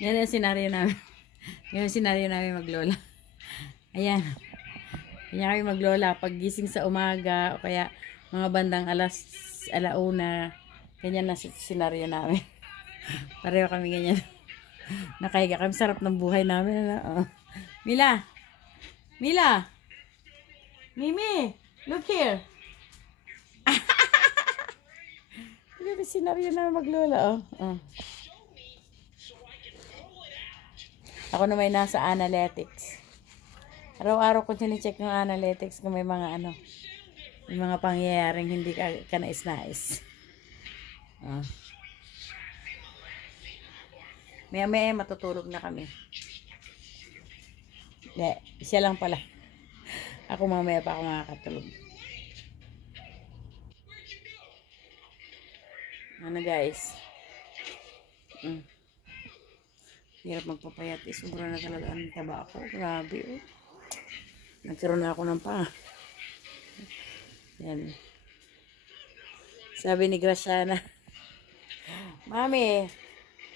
Yan ang senaryo namin. Yan ang senaryo namin maglola. Ayan. Kanya kami maglola. Pag gising sa umaga, o kaya mga bandang alauna, ganyan na senaryo namin. Pareho kami ganyan. Nakahiga kami. Sarap ng buhay namin. Ano? Oh. Mila! Mila! Mimi! Look here! Yan ang senaryo namin maglola. Oh. Oh. Ako na may nasa analytics. Araw-araw ko chine-check yung analytics kung may mga may mga pangyayaring hindi ka nais-nais. Maya-maya matutulog na kami. Siya lang pala. Ako mamaya pa ako makakatulog. Ano guys? Hirap magpapayat. Sobra na talaga ang taba ako. Grabe oh. Nagkaroon na ako ng paa. Yan. Sabi ni Graciana, Mami,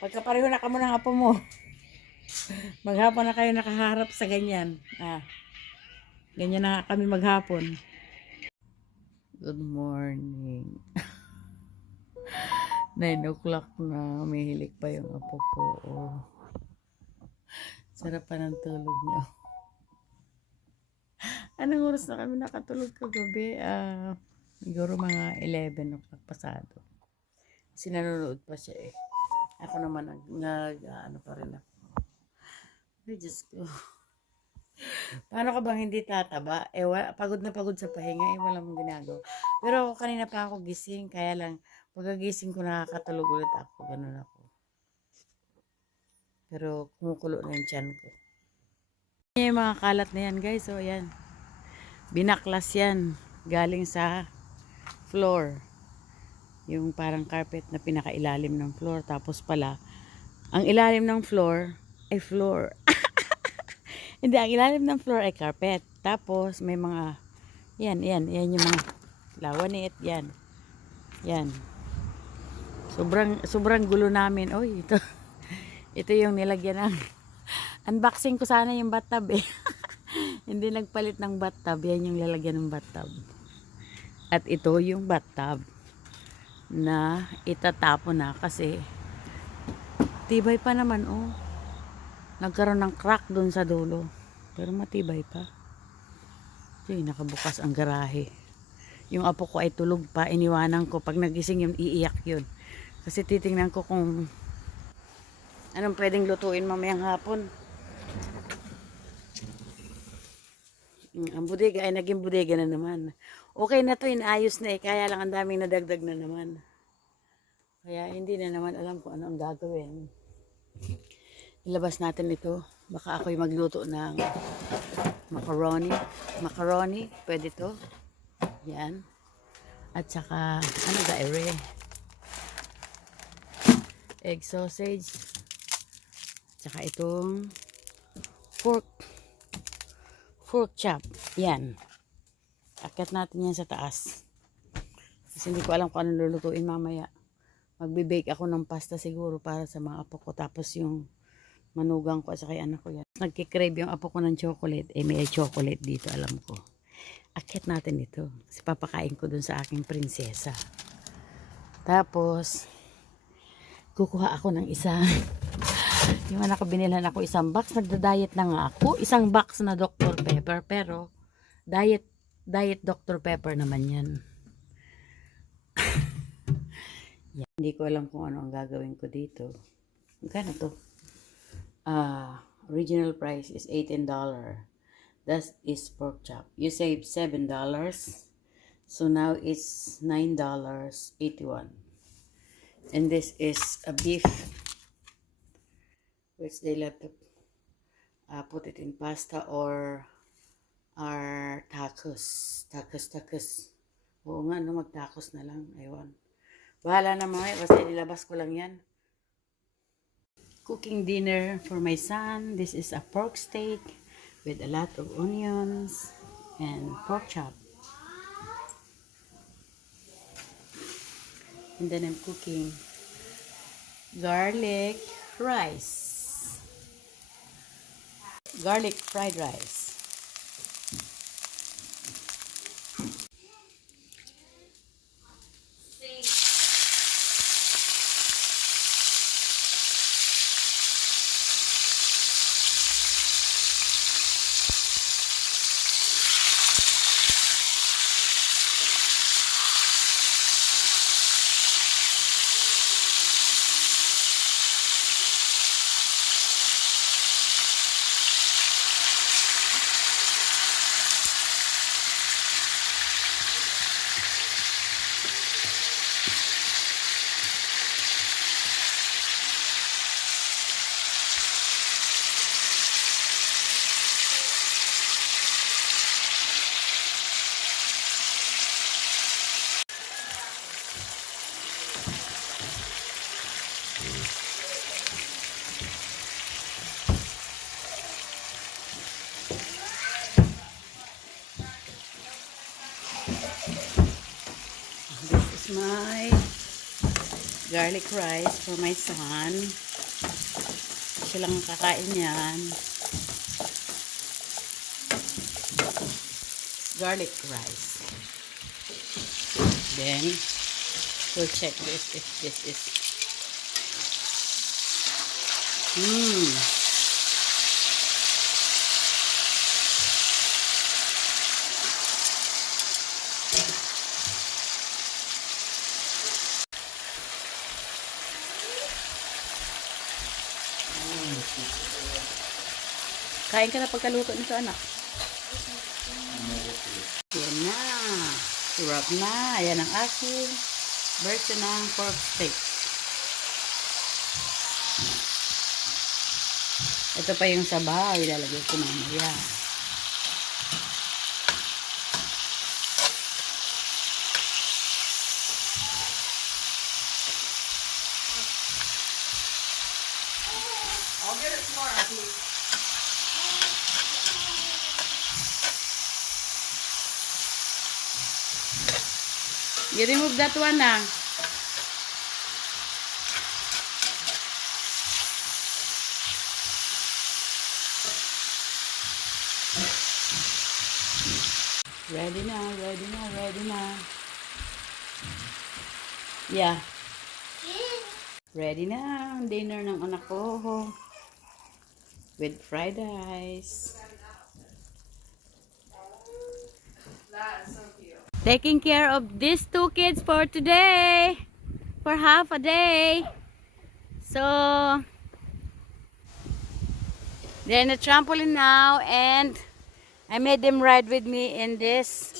pagkapareho na kamo ng apo mo. Maghapon na kayo nakaharap sa ganyan. Ganyan na kami maghapon. Good morning. 9 o'clock na. Umihilik pa yung apo ko. Oh. Sarap pa ng tulog niyo. Anong oras na kami nakatulog kagabi? Siguro mga 11 o'clock pasado. Kasi nanonood pa siya eh. Ako naman ano pa rin ako. Ay, Diyos ko. Paano ka bang hindi tataba? Pagod na pagod sa pahinga eh. Walang ginagawa. Pero kanina pa ako gising. Kaya lang, pagkagising ko nakakatulog ulit ako. Ganun ako. Pero kumukulo na yung tiyan ko. Yung mga kalat na yan guys. So yan. Binaklas yan. Galing sa floor. Yung parang carpet na pinakailalim ng floor. Tapos pala, ang ilalim ng floor ay floor. Hindi, ang ilalim ng floor ay carpet. Tapos may mga, yan yung mga lawanit, yan. Sobrang gulo namin. Oy, ito yung nilagyan ng, unboxing ko sana yung bathtub eh. Hindi nagpalit ng bathtub. Yan yung lalagyan ng bathtub. At ito yung bathtub na itatapon na kasi tibay pa naman oh. Nagkaroon ng crack dun sa dulo. Pero matibay pa. Ay, nakabukas ang garahe. Yung apo ko ay tulog pa. Iniwanan ko. Pag nagising yun, iiyak yun. Kasi titingnan ko kung anong pwedeng lutuin mamayang hapon. Ang bodega ay naging bodega na naman. Okay na to, inaayos na eh. Kaya lang ang daming nadagdag na naman. Kaya hindi na naman alam kung ano ang gagawin. Ilabas natin ito. Baka ako'y magluto ng macaroni. Macaroni, pwede to. Yan. At saka, ano ga ere? Egg sausage. At saka itong pork chop. Yan. Akyat natin yan sa taas. Kasi hindi ko alam kung anong lulutuin mamaya. Magbe-bake ako ng pasta siguro para sa mga apo ko. Tapos yung manugang ko at saka yung anak ko yan. Nagkikrave yung apo ko ng chocolate. May chocolate dito, alam ko. Akyat natin ito. Kasi papakain ko dun sa aking prinsesa. Tapos, kukuha ako ng isa. Yung anak ko, binilhan ako isang box. Nagda-diet na nga ako. Isang box na Dr. Pepper. Pero, diet Dr. Pepper naman yan. Yan. Hindi ko alam kung ano ang gagawin ko dito. Magkano to? Original price is $18. That is pork chop. You save $7. So now it's $9.81. And this is a beef, which they love to put it in pasta or tacos. Tacos. Oo nga, no, mag-tacos na lang. Aywan. Bahala na mga, basta ilabas ko lang yan. Cooking dinner for my son. This is a pork steak with a lot of onions and pork chop. And then I'm cooking garlic rice. garlic fried rice. This is my garlic rice for my son. Siya lang kakain yan. Garlic rice. Then, we'll check this if this is Kain ka na pagkaluto nito, anak. Yan na. Sarap na. Ayan ang aking version ng pork steak. Ito pa yung sabaw. Ilalagay ko mamaya. I'll get it tomorrow, please. You remove that one na. Ready na, ready na, ready na. Yeah. Ready na ang dinner ng anak ko. With fried rice. That's so cute. Taking care of these two kids for today. For half a day. So, they're in the trampoline now and I made them ride with me in this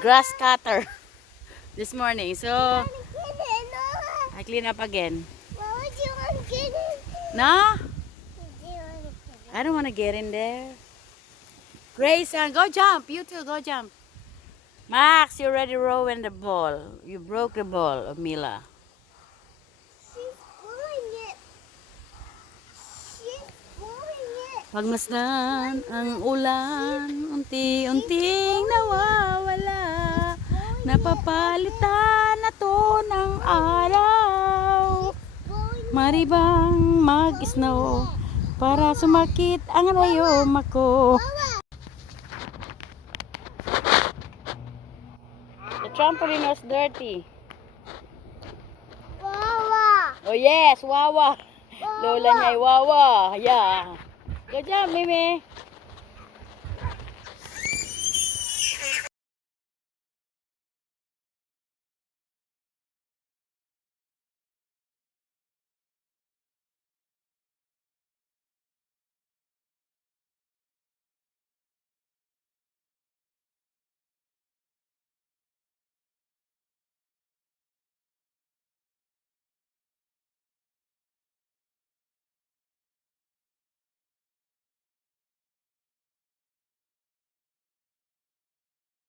grass cutter this morning. So, I clean up again. No? I don't want to get in there. Grayson, go jump. You too, go jump. Max, you already ruined the ball. You broke the ball of Mila. Pagmasdan ang ulan, unti-unting nawawala. Napapalitan na to ng araw. Maribang mag-snow para sumakit ang rayoma ko. The trampoline was dirty. Wawa! Oh yes, Wawa. Lola niya ay Wawa. Yeah. Go jump, Mimi.